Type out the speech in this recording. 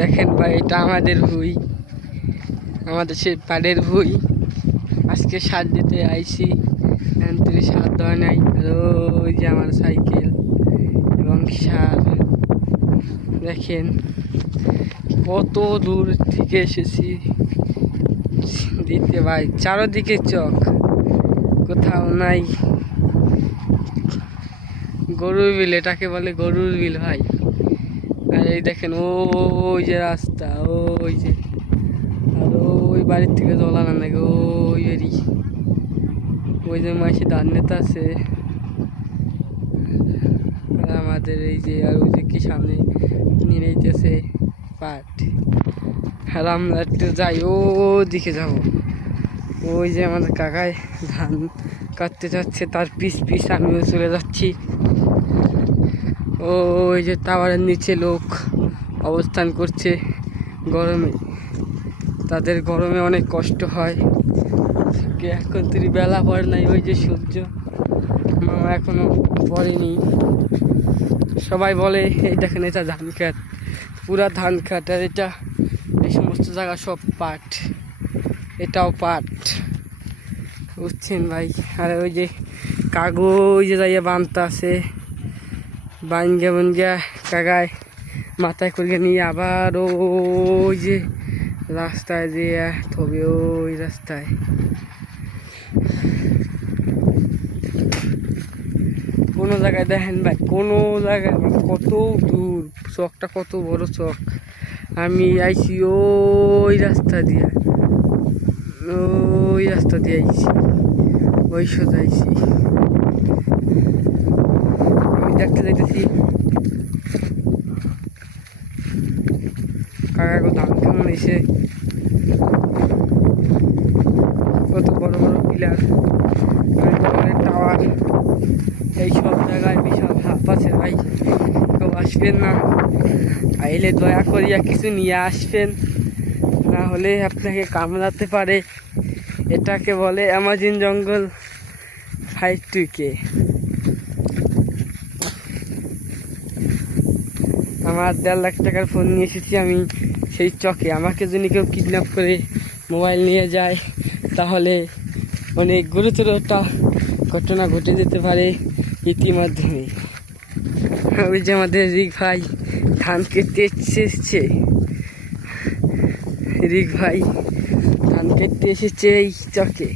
দেখেন ভাই, এটা আমাদের ভুঁই, আমাদের সেই পাড়ের ভুঁই। আজকে সার দিতে আইছি, তিনি সার দেওয়া নাই। আর ওই যে আমার সাইকেল এবং সার। দেখেন কত দূর থেকে এসেছি দিতে ভাই, চারদিকে চক, কোথাও নাই। গরুর বিল, এটাকে বলে গরুর বিল ভাই। আর এই দেখেন ওই যে রাস্তা, ওই যে, আর ওই বাড়ির থেকে জল আনা নাকি ওই এরি, ওই যে মাসি ধান নেতা আছে। আর আমাদের এই যে, আর ওই যে কি সামনে নিয়ে নিতেছে পাট। আর আমরা একটু যাই, ও দিকে যাব। ওই যে আমাদের কাকায় ধান কাটতে যাচ্ছে, তার পিস পিস আমিও চলে যাচ্ছি। ওই যে টাওয়ারের নিচে লোক অবস্থান করছে গরমে, তাদের গরমে অনেক কষ্ট হয়। এখন তুই বেলা পড়ে নাই, ওই যে সূর্য মামা এখনো পড়েনি। সবাই বলে এই দেখেন এটা ধান খেত, পুরা ধান খেত। আর এটা এই সমস্ত জায়গা সব পাট, এটাও পাট, বুঝছেন ভাই। আর ওই যে কাগজ যে যাইয়া বানতা আছে, বানগা বানগা কাকায় মাথায় করে নিয়ে আবার ওই যে রাস্তায় যে থবে, ওই রাস্তায়। কোনো জায়গায় দেখেন ভাই, কোনো জায়গায় কত দূর, চকটা কত বড় চক। আমি আইছি ওই রাস্তা দিয়ে, ওই রাস্তা দিয়ে আইছি, ওই সোজা আইছি। আমি দেখতে যাইতেছি কাকা ধান কেমন এসে, কত বড় বড় পিলার, টাওয়ার, এই সব জায়গায় বিশাল হাফ আছে ভাই। কেউ আসবেন না, আইলে দয়া করিয়া কিছু নিয়ে আসবেন, না হলে আপনাকে কামড়াতে পারে। এটাকে বলে অ্যামাজন জঙ্গল 5-2K। আমার 1.5 লাখ টাকার ফোন নিয়ে এসেছি আমি সেই চকে। আমাকে যদি কেউ কিডন্যাপ করে মোবাইল নিয়ে যায়, তাহলে অনেক গুরুতর একটা ঘটনা ঘটে যেতে পারে ইতিমাধ্যমে। ওই যে আমাদের রিক ভাই ধান কেটে এসেছে, রিক ভাই ধান কেটে এসেছে এই চকে।